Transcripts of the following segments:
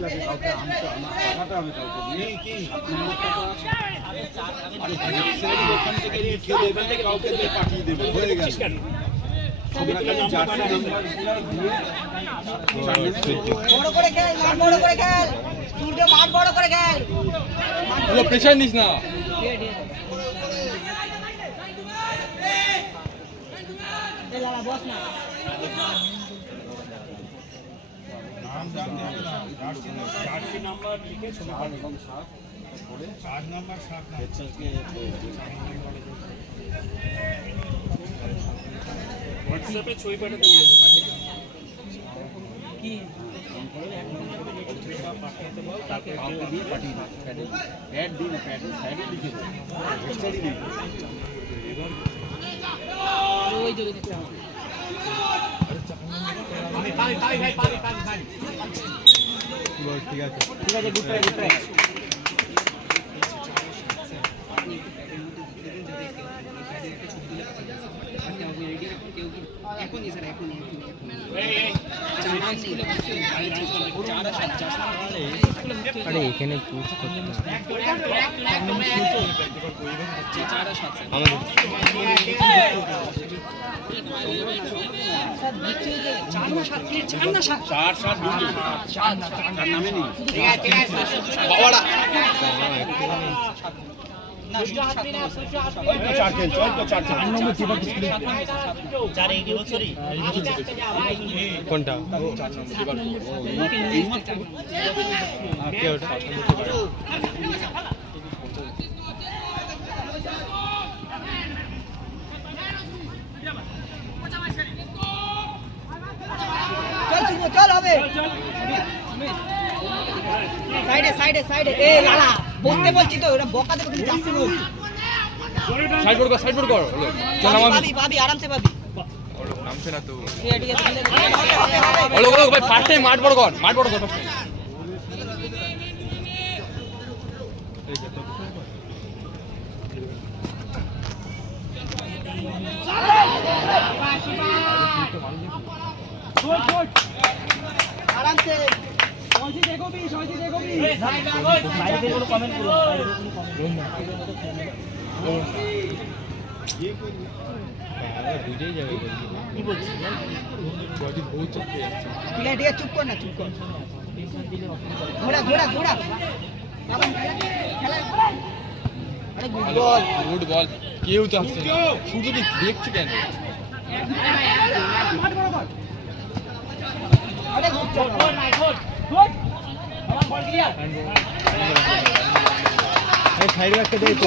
কাছে কাউকে আনতে পাঠাতে হবে কাউকে নেই কি ওখান থেকে লিখে দেবে কাউকে দিয়ে পাঠিয়ে দেবে হয়ে গেছে আমরা খালি জার্সি নাম্বার দিয়ে বড় করে খেল বড় করে খেল তুলতে মাঠ বড় করে খেল পুরো প্রেসার নিস না এই লালা বস না নাম জানতে হবে না জার্সি নাম্বার লিখে 7 এবং 7 করে 4 নাম্বার 7 না হেডসেটকে হোয়াটসঅ্যাপে ছবি পাঠিয়ে দেবো কি পাঠাতে বল তাকে দিয়ে পাঠিয়ে দাও প্যাড দিন প্যাডের সাইডে লিখে দাও হেডসেটই লিখে ওই দিকে দিতে হবে ঠিক আছে গুড ট্রাই এখনই স্যার এখনই আরে এখানে পুশ করতে কোনটা চল হবে সাইডে সাইডে সাইডে এ লালা বলতে বলছি তো ওরা বকা দেবে কিন্তু যাচ্ছে বল সাইড বোর্ড কর চল নাম পাবি আরামসে পাবি নামছে না তো ঠিক আছে ওলো ভাই ফার্স্ট টাইম মাঠ বড় কর আরামসে বাইরে থেকে কোনো কমেন্ট করো বুঝেই যাবে কি বলছিস বডি বহুত চুপ হয়ে যাচ্ছে প্লেট দিয়ে চুপ কর না চুপ কর ঘোড়া ঘোড়া ঘোড়া আরে গুড বল কেউ চাচ্ছে না শুধু কি দেখছে কেন আরে গুড গুড এই সাইড রাখতে দেই তো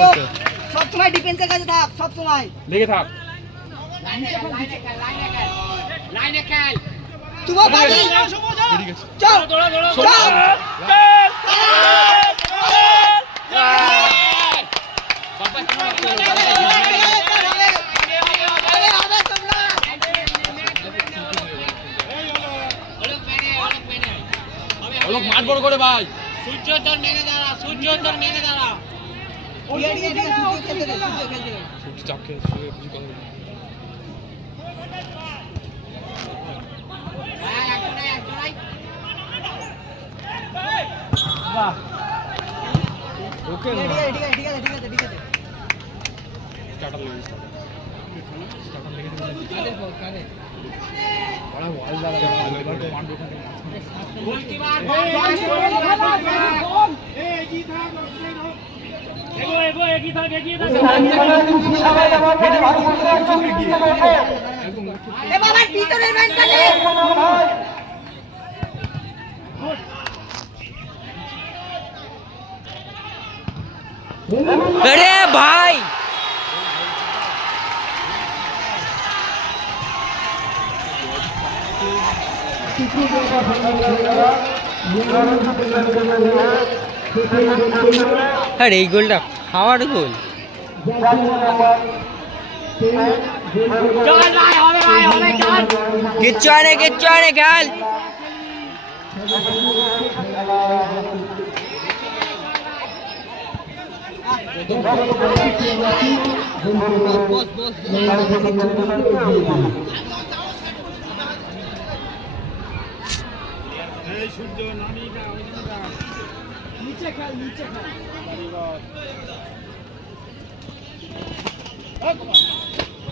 সব সময় ডিফেন্সের কাছে থাক সব সময় লেগে থাক লাইনে খেল তুমি পাবি ঠিক আছে চল দৌড়া লোক মাঠ বড় করে ভাই সূর্য মেনে দাঁড়া সূর্য খেলতে দে সূর্য চাপ খেয়ে কিছু কথা বাহ ওকে ঠিক আছে স্টার্টার লেগে কাদের বল কাদের বড় বল দাঁড়া মাঠ বড় গোলকিপার এগো এগিয়ে থাক এ বাবা পিছনের ম্যানটা নে আরে ভাই আরে এই গোলটা খাওয়ার গোল কিচ্ছু আনে খেল এই সূর্য নামি যা নিচে খেল নিচে খেল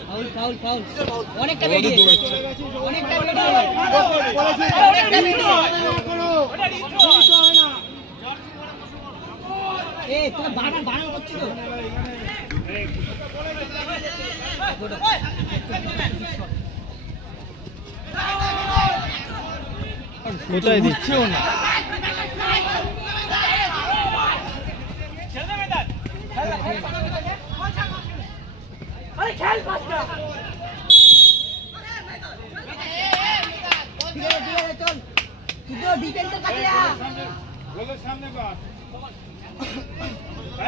ফাউল ফাউল ফাউল অনেকটা বেরিয়ে অনেকটা বেরিয়ে অনেকটা বেরিয়ে এই তোরা বাড়ান বাড়ান করছিস তো কোথায় দিচ্ছেও না আরে খেল পাঁচটা ঠিক আছে চল তুই তো ডিফেন্সের কাছে যা গোলের সামনে কর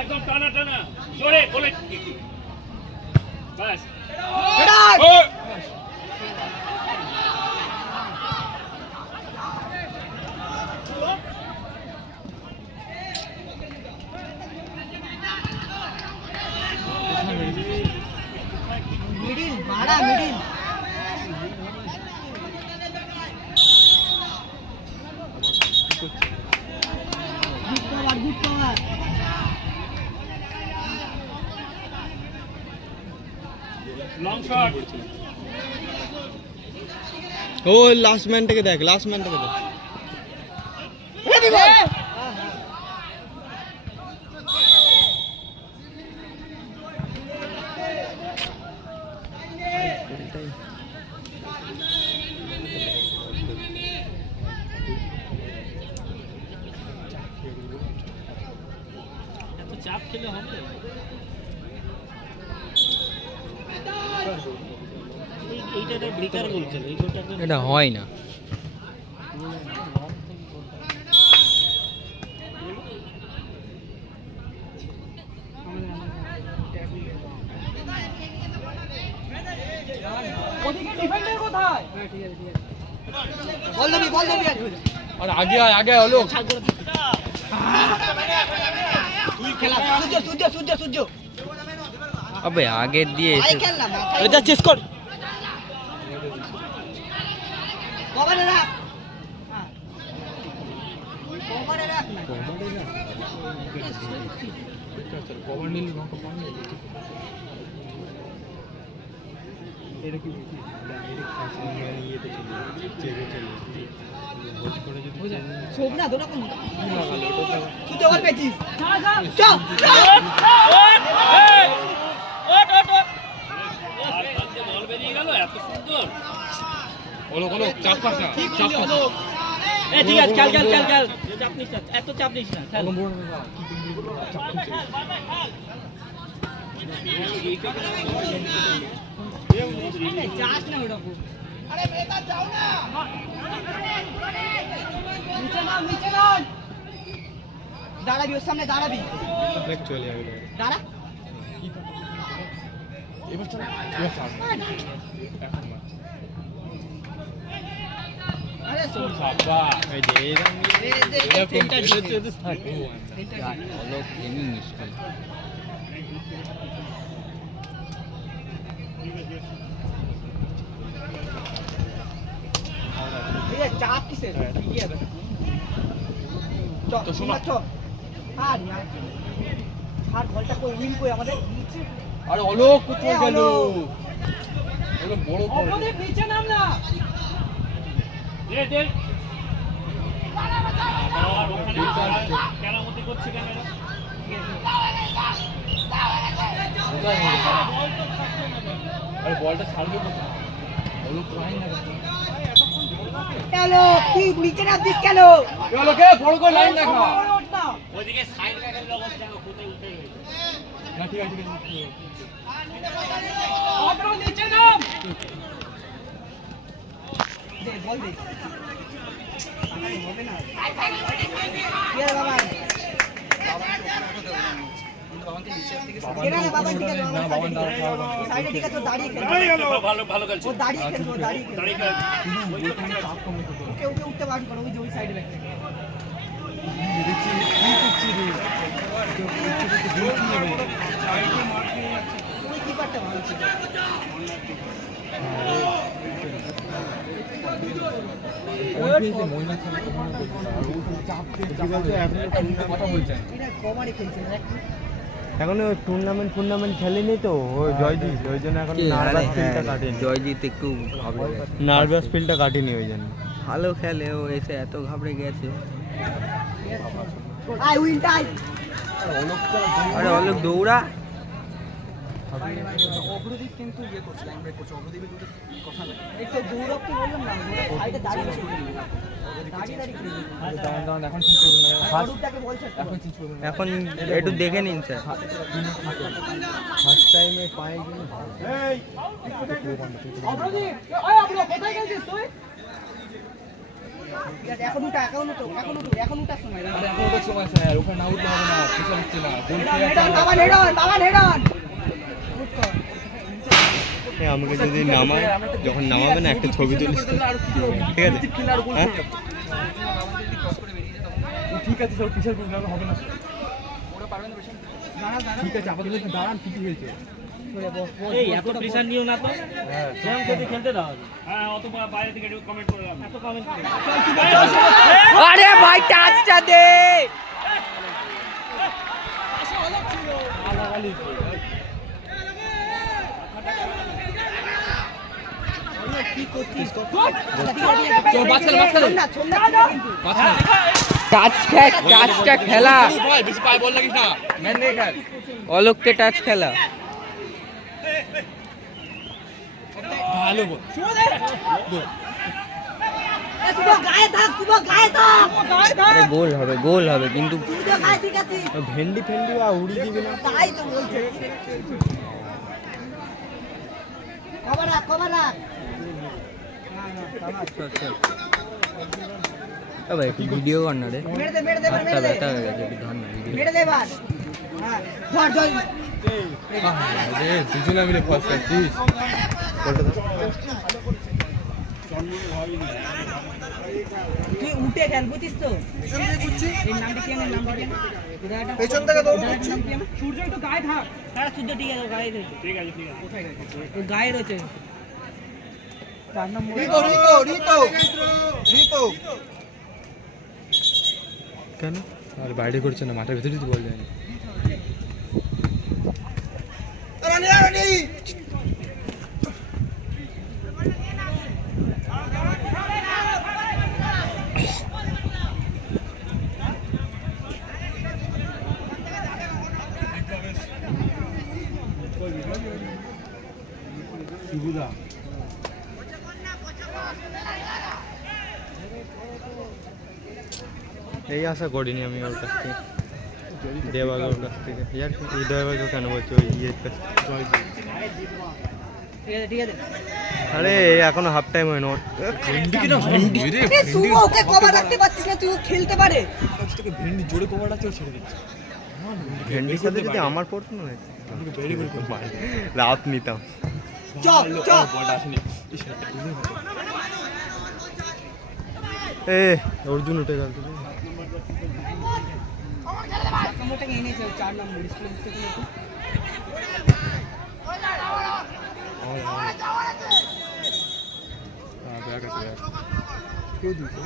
একদম টানা টানা জোরে গোলে বাস এটা মিডিল ভাড়া মিডিল গুড পাওয়ার লং শট ও লাস্ট ম্যানটাকে দেখ লাস্ট ম্যানটাকে দেখ চাপ খেলে হবে এইটা ব্রেকার বলছে এই গোলটা এটা হয় না ওদিকে ডিফেন্ডার কোথায় বল দেবি আর আগে আগে হলো তুই খেলা সূর্য আবে আগে দিয়ে আই এসে খেল না এটা চেস কর কভারে রাখ কভারে রাখ না কভার নিল না কভার নিল এটা কি শোভ না দোনা কোন তুই বল পেছিস চল বল বেরিয়ে গেল এত সুন্দর বলো বলো চাপ পাস না চাপ পাস এ ঠিক আছে খেল চাপ নিস না এত চাপ নিস না খেল যাস না ওটা আরে মেটা যাও না নিচে না দাঁড়াবি ওর সামনে দাঁড়াবি ব্রেক চলে যাবে দাঁড়া এবার চল এবার চাপ এখন মার আরে বাবা এই যে এরকম এরকম খেলতে থাকে হলো গেমিং স্কুল এই চাপ কিসের কি হবে তো শোনা। আর यार আর বলটা কই উইন কই আমাদের আরে অলোক কোথায় গেল অলোক। ওটা বড় করে অপোজিট নিচে নাম না দে দে কেরামতি করছে ক্যামেরা আরে বলটা ছাড়বে কোথায় অলোক রাই না হ্যালো তুই নিচে না দিস কেন অলোকে বড় করে লাইন দেখা ওঠ না ওইদিকে সাইড রাখার লগত দেখো কোথায় উঠে গেছে না ঠিক আছে আপনারা নিচে নাম দে বল দে আরে হবে না কে রে বাবা কেনা না বাবা ঠিক আছে না বাবা দাঁড়া সাইডে ঠিক আছে দাঁড়িয়ে খেল ভালো ভালো খেলছে ও দাঁড়িয়ে খেলবো দাঁড়িয়ে খেলবো দাঁড়িয়ে খেল চাপ কমে তো ওকে ওকে উঠতে বারণ করো ওই যে ওই সাইডে ব্যাক থেকে দেখছি কি করছি রে ওই কিপারটা ভালো ছিল কথা বলছেন এটা কবাডি খেলছে না এখনো টুর্নামেন্ট খেলেনি তো ওই জয়জিৎ ওই জন্য এখন নার্ভাস ফিলটা কাটেনি। জয়জিৎ একটু ঘাবড়ে গেছে, নার্ভাস ফিলটা কাটেনি ওই জন্য। ভালো খেলে, ও এসে এত ঘাবড়ে গেছে। আই উইল টাই আরে অলোক দৌড়া। অগ্রদীপ কিন্তু ইয়ে করছে লাইন ব্রেক করছে অগ্রদীপের কিন্তু কথা না একটু দৌড়ক কি বললাম না ওরা সাইডে দাঁড়িয়ে ছিল দাঁড়ান এখন ঠিক করুন না, অরূপটাকে বলছে এখন ঠিক করুন না। এখন একটু দেখে নিন স্যার। ফার্স্ট টাইমে পায়ে গেলে অগ্রদীপ ওই অগ্র কোথায় গেছিস তুই এখন উঠা সময় আরে এখন ওটা সময় স্যার, ওখানে না উঠলে হবে না, পিছন হচ্ছে না, গোল খেয়ে হেড অন বাবা হেড অন আমাকে যদি নামায়, যখন নামাবে না একটা ছবি তুলিস তো, ঠিক আছে? হ্যাঁ? ঠিক আছে স্যার, পিছন করুন, নাহলে হবে না। ঠিক আছে, আপাতত একটু দাঁড়ান, ঠিকই হয়েছে। এই এত প্রেশার নিও না তো, স্বয়ং যদি খেলতে দাও। হ্যাঁ, অত বাইরে থেকে একটু কমেন্ট করে এত কমেন্ট করে আরে ভাই টাচটা দে। টাচটা খেলা, ভাই বেশি পায়ে বল লাগিস না, ম্যান নিয়ে খেল। অলোককে টাচ খেলা। ভালো বল। আরে গোল হবে কিন্তু ভেন্ডি বা উড়িয়ে দিবি না। ভাই একটু ভিডিও কর না রে, হাতটা ব্যথা হয়ে গেছে, একটু ধর না ভিডিও। দুজনে মিলে ফস করছিস। তুই উঠে খেল বুঝিস তো এই নামটা কি পেছন থেকে দৌড় সূর্য একটু গায়ে থাক তারা সূর্য ঠিক আছে গায়ে রয়েছে ঠিক আছে কোথায় গেছে ও গায়ে রয়েছে 4 নম্বর রিতো কেন আর বাইরে করছে না, মাঠের ভিতরে বল যায় না। এই আশা করিনি আমি ওর কাছ থেকে, দেবাগের কাছ থেকে। ইয়ার এই দেবাগে কেন বলছি, ওই ইয়ের কাছ থেকে। ঠিক আছে আরে এখনো হাফ টাইম হয় না ওর। শুভ ওকে কভার রাখতে পারছিস না তুই ও খেলতে পারে ভেন্ডি জোরে কভারটা চল ছেড়ে দিচ্ছে। ভেন্ডির সাথে যদি আমার পড়তো না, রাত নিতাম। চপ বলটা আসেনি। এ অর্জুন উঠে গেল। নম্বরটাকে এনেছে 4 নম্বর ডিসপ্লে থেকে একটু ব্যাগ আছে, কেউ দিচ্ছে।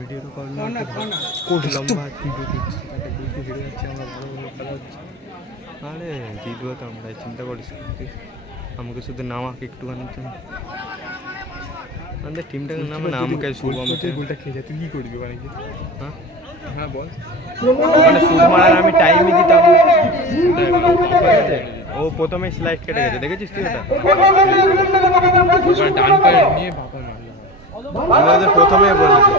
ভিডিওটা কর না, কর্নার কোট লম্বা ভিডিও করছি, একটা গুলকে হেরে যাচ্ছে, আমরা ভালো ভালো খেলা হচ্ছে। আরে জিতবো তো আমরা, চিন্তা করিস না। আমাকে শুধু নামাক একটুখানির জন্য, আমাদের টিমটাকে নামে না, আমাকে শুভমকে। গোলটা খেয়ে যায়, তুই কি করবি ওখানে গিয়ে? হ্যাঁ, হ্যাঁ বল। মানে শুভ মারার আমি টাইমই দিতাম। ঠিক আছে, ও প্রথমে স্লাইড কেটে গেছে, দেখেছিস তুই ওটা? ওখানে ডান পায়ে নিয়ে বাবা মারলো। আমি ওদের প্রথমে বলেছি।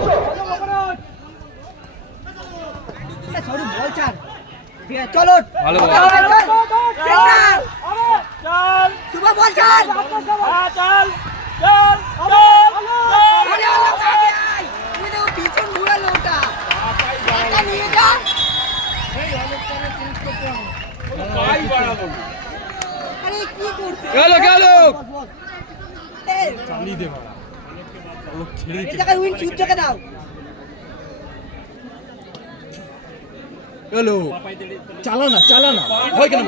সরু বল চার ঠিক আছে চলো ভালো বল। সেন্টার চল শুভ বল চার চল আরে আল্লাহ কাকে আই তুই তো পিছন ঘুরালো ওটা এটা নিয়ে যা এই অনেক করে চেঞ্জ করতে হবে পাই বাড়াবো কি করছে গেল গেল এই চালিয়ে দে বাড়া লোক ছেড়ে এই জায়গায় উইন সূর্যকে দাও গেল চালা না হয় কেন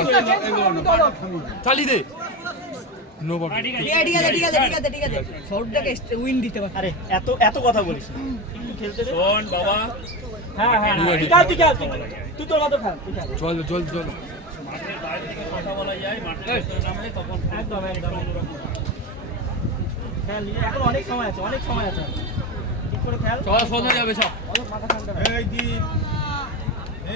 চালিয়ে দে নো বল ঠিক আছে সৌরভটাকে উইন দিতে পারে আরে এত কথা বলিস না। একটু খেলতে দে শোন বাবা, হ্যাঁ তুই খেল তুই তোর মতো খেল তুই খেল চল মাঠের বাইরে থেকে কথা বলা যায়, মাঠের ভিতরে নামলে তখন একদম অন্যরকম খেল এখন অনেক সময় আছে ঠিক করে খেল চল সোজা যাবে সব অনেক মাথা ঠান্ডা এই দ্বীপ,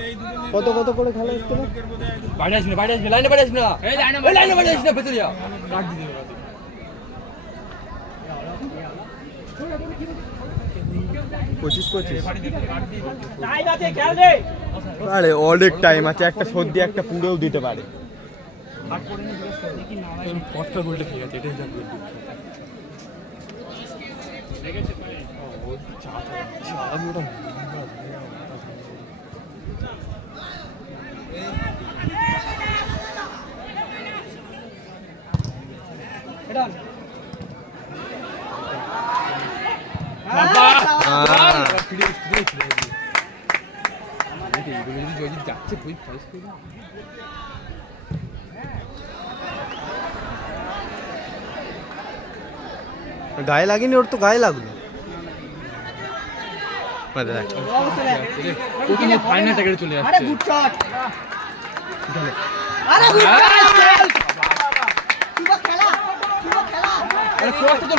এই দুজনে কত করে খেলা হচ্ছে না? অনেকের বোধহয় বাইরে আসবি না লাইনে বাইরে আসবি না এই লাইনে বাইরে আসবি না ভেতরে যা কাট দিতে হবে 25 টাইম আছে খেল রে আরে অনেক টাইম আছে, একটা সর্দি একটা পুরেও দিতে পারে। পটকা গোলটা ঠিক আছে এটাই যা গোল এটা যাচ্ছে তুই ফাইস করে গায়ে লাগেনি, ওর তো গায়ে লাগলো। ফাইনাল টাকে চলে আরে যাচ্ছে গুড শট আরে গুড শুভ খেলা আরে ক্রস তো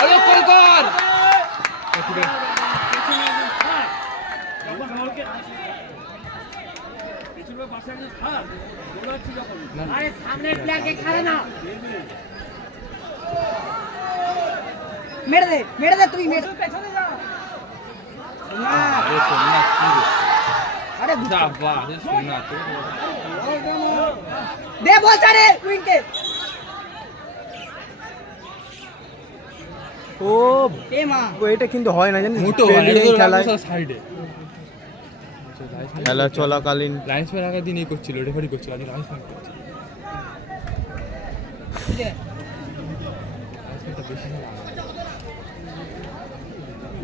আরে কর আরে সামনের প্লেয়ারকে খেলে না মেরে দে তুই মেরে পেছনে যা আরে সোমনাথ কি রে আরে গুড যা বাহ রে সোমনাথ দে বল ছাড়ে উইনকে ও এ মা এটা কিন্তু হয় না জানিস, মোটো খেলায় সাইডে খেলা চলাকালীন লাইন্সম্যান আগের দিন এই করছিল রেফারি করছিল আজ লাইন্সম্যান করছে লাইন্সম্যানটা বেশি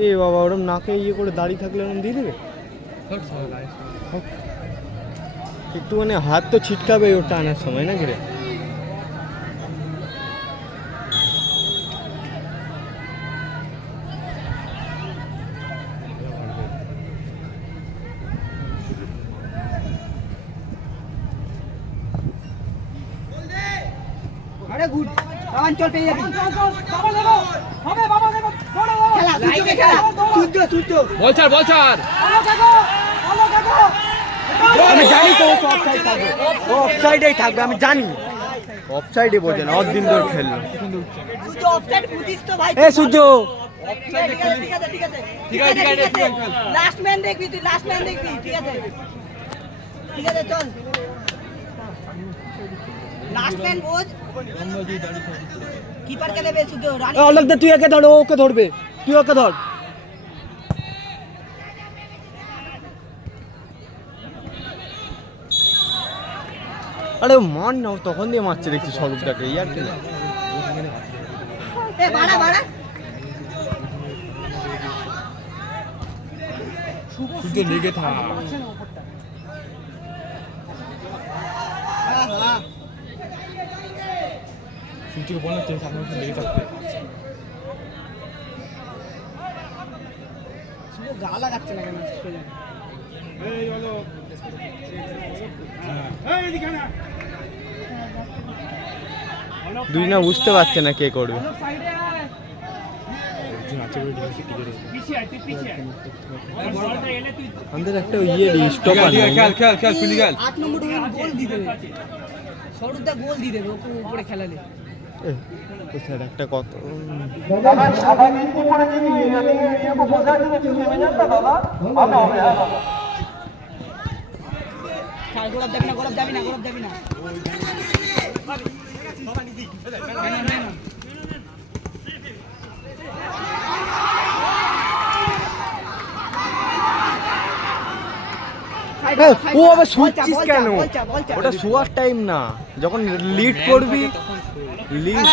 এ বাবা ওরম নাকে ইয়ে করে দাঁড়িয়ে থাকলে ওরম দিয়ে দেবে একটু, মানে হাত তো ছিটকাবে ওটা আনার সময় না ঘিরে। আরে গুড অঞ্চল পেয়ে যাবি খেলা সূর্যকে খেলা সূর্য বল ছাড় আমি জানি তো অফসাইড থাকবে, ও অফসাইডেই থাকবে, আমি জানি। অফসাইডে বোঝে না, অদিন ধরে খেললো। সূর্য অফসাইড বুঝিস তো ভাই এ সূর্য ঠিক আছে লাস্ট ম্যান দেখবি তুই ঠিক আছে চল লাস্ট ম্যান বোঝ কিপার কে দেবে সূর্য রানী অলক দে, তুই একে ধর, ও ওকে ধরবে, তুই ওকে ধর। আরে মান না, ও তখন দিয়ে মারছে দেখছি স্বরূপটাকে, ইয়ার কি না এ বাড়া সূর্য লেগে থাক সূর্যকে বল না তুই সামনে লেগে থাকতে সূর্য গা লাগাচ্ছে না কেন এই হলো এই দিকে না দুই না বুঝতে পারছে না কে করবে। আমাদের একটা ইয়ে স্টপার খেল খুলি গেল 8 নম্বর গোল দিয়ে দেবে সরুদা গোল দিয়ে দেবে ওকে উপরে খেলালে স্যার একটা কত গোলাপ যাবি না সাইড ও আবার শুচ্ছিস কেন? ওটা শোয়ার টাইম না, যখন লিড করবি লিড।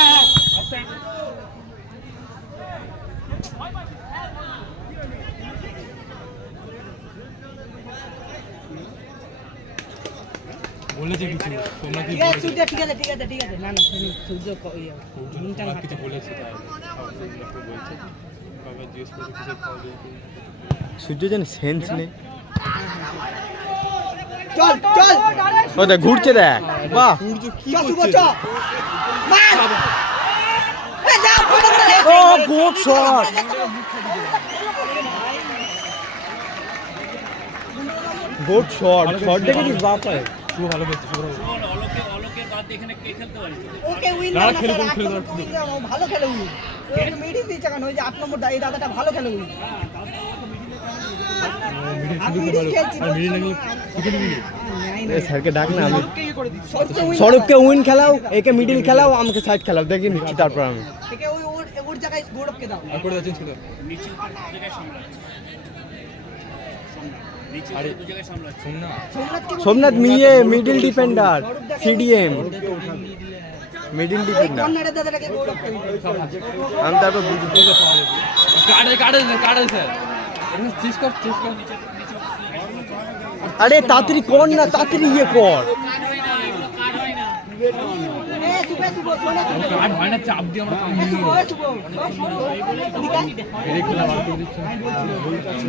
বলেছে কিছু তোমরা কি ঠিক আছে সূর্য, ঠিক আছে ঠিক আছে ঠিক আছে। না না তুমি সূর্য মুনটান কিছু বলেছে তাই বলছে বাবা জিজ্ঞেস করে কিছু খাওয়া সূর্য যেন সেন্স নেই। চল চল ও দেখ ঘুরছে, দেখ বাহ। সূর্য কি চল শুভ করছে চল মার এ যা ফটো করে ও good shot. Good shot, shot দেখেছিস বাপায়? শুভ ভালো করছে শুভ ভালো ওকে উইন না, না খেলে স্যার, কোন, খেলে 8 নম্বর উইন যাও, ভালো খেলে উইন। ওকে মিডিল দিচ্ছে কেন? ওই যে 8 নম্বর এই দাদাটা ভালো খেলে উইন। আমি মিডিল খেলছি আর মিডিল নাকি উইকেট মিডিল এ স্যারকে ডাক না, আমি সবচেয়ে উইন স্বরূপকে উইন খেলাও, একে মিডিল খেলাও, আমাকে সাইড খেলাও, দেখি নিচ্ছি তারপর আমি। থেকে ওই ওর জায়গায় গৌরবকে দাও। আর করে যাচ্ছেন ছিল আরে শোন না সোমনাথকে সোমনাথ মিয়ে middle defender, CDM middle defender. কর্নারের দাদাটাকে গৌরবকে দিতে। আমি তারপর বুঝতে কাটে স্যার চেস কর আরে তাড়াতাড়ি কর না, তাড়াতাড়ি ইয়ে কর। এ সুবে সুবে সোনা সুবে কাট হয় না চাপ দিয়ে আমরা এ সুবে সুবে ব্রেক খেলা বার করে দিচ্ছি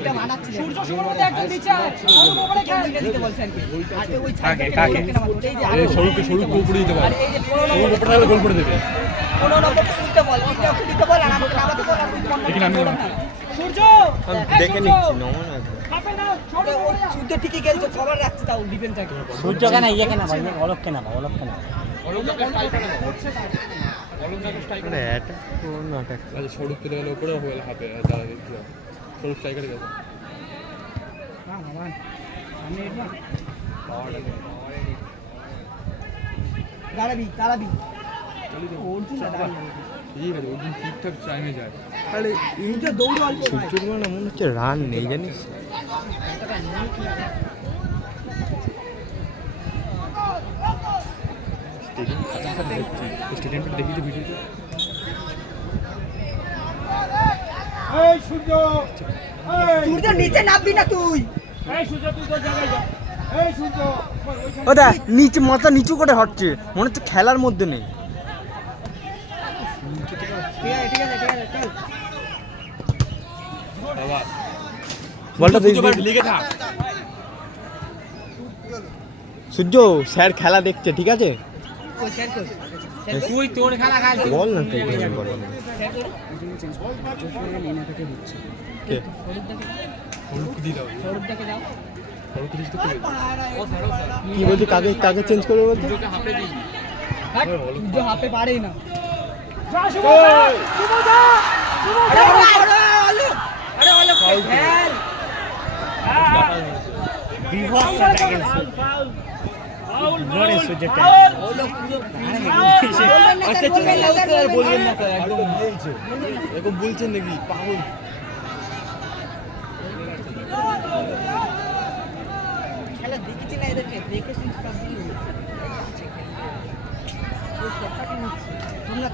এটা মানাচ্ছি সূর্য সুমনতে একজন দিচ্ছে সূর্য উপরে খেল দিতে বলছেন কি আর ওই কাকে এই যে এই সরুকে উপরে দিতে আর পারে এই যে সরুর উপরে তাহলে গোল করে দেবে 15 নম্বর দিতে বল এটা দিতে বল আর আমাকে নামাতে বল আর এখানে আমি সূর্য আমি দেখে নিচ্ছি নমন আছে। সূর্য ঠিকই খেলছে, খবর রাখছে তাও ডিফেন্সটাকে। সূর্য কেন ইয়ে কেন ভাই অলক কেন আরে এটা কোন নাটক? আচ্ছা সরুক তুলে গেলে উপরে হয়ে হাতে দাঁড়া দেখছি সরুক স্ট্রাইকার গেছে দাঁড়াবি অর্জুন দাঁড়াবি ঠিক আছে ওই দিন ঠিকঠাক টাইমে যায় আরে সূর্য দৌড় অল্প সূর্যর না মনে হচ্ছে রান নেই জানিস। স্টেডিয়ামটা দেখি তো ভিডিওতে সূর্য নিচে নামবি না তুই। ও দেখ নিচে মাথা নিচু করে হচ্ছে, মনে হচ্ছে খেলার মধ্যে নেই। ঠিক আছে চল। বাবা বলটা সূর্য ভাই লিগে থাক সূর্য স্যার খেলা দেখছে, ঠিক আছে? ওই শেয়ার কর। তুই তোর খেলা খেল বল না তুই বল না। কে? সরুক দিয়ে দাও সৌরভটাকে দাও। সরুক দিস তো করে কি বলছি, কাকে কাকে চেঞ্জ করবে বলতে? হাফে দিই সূর্য হাফে পারেই না। আরে অলোক খেল। বলবেন না স্যার একদম বলছে এরকম বলছেন নাকি পাগল খেলা দেখেছি না এদেরকে, দেখেছি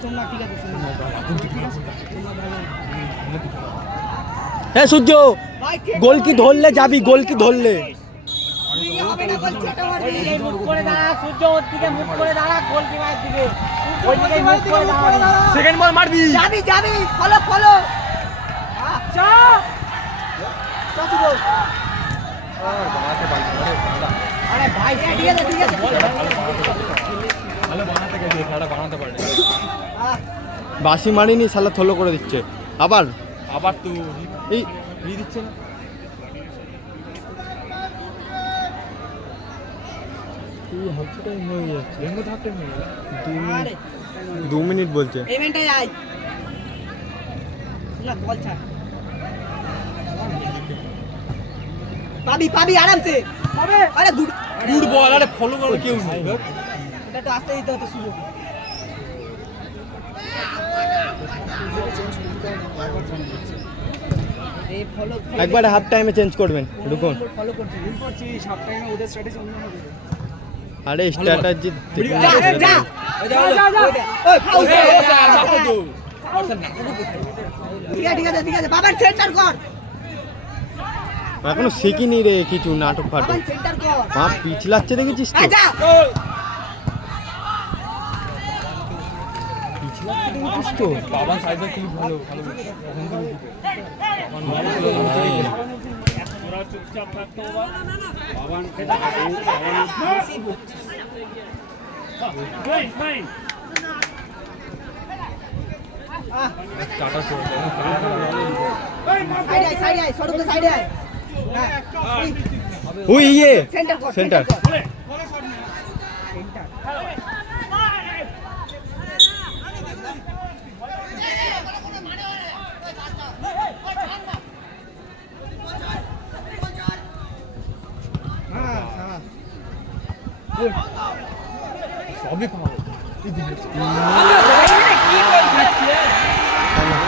তোমরা ঠিক আছে হ্যাঁ সূর্য, গোল কি ধরলে যাবি, গোল কি ধরলে। সূর্য ওর দিকে মুখ করে দাঁড়া গোলকিপারের দিকে ওই দিকে মুখ করে দাঁড়া সেকেন্ড বল মারবি যাবি ফলো চা আরে ভাই ঠিক আছে ভালো বানাতে গেছে খেলাটা বানাতে পারে বাসি মারিনি, শালা থলো করে দিচ্ছে আবার তো এই দিচ্ছে না হাফ টাইম হয়ে যাচ্ছে, এর মধ্যে হাফ টাইম হয়ে গেল 2 মিনিট বলছে। পেমেন্টটাই আই না বল ছাড় পাবি আরামসে হবে। আরে গুড বল আরে ফলো করে কেউ নেই এটা তো আসতে দিতে হতো সুযোগ। এই ফলো একবার হাফ টাইমে চেঞ্জ করবেন ঢুকুন। ফলো করছি ভুল করছিস হাফ টাইমে ওদের স্ট্র্যাটেজি অন্য হবে আরে স্ট্র্যাটেজি যা যা ঠিক আছে বাবার সেন্টার কর এখনো শিখিনি রে কিছু নাটক ফাটক। বাবার সেন্টার কর মা পিছলাচ্ছে দেখেছিস তো? যা পিছলাচ্ছে দেখেছিস তো? বাবা সাইডে খুব ভালো ভালো ওরা চুপচাপ থাকতো বাবান ফাইন টাটা চলে সাইডে আয় সরু তো সাইডে আয় ওই ইয়ে সেন্টার কর সেন্টার। সেন্টার সবই পাবো কি বল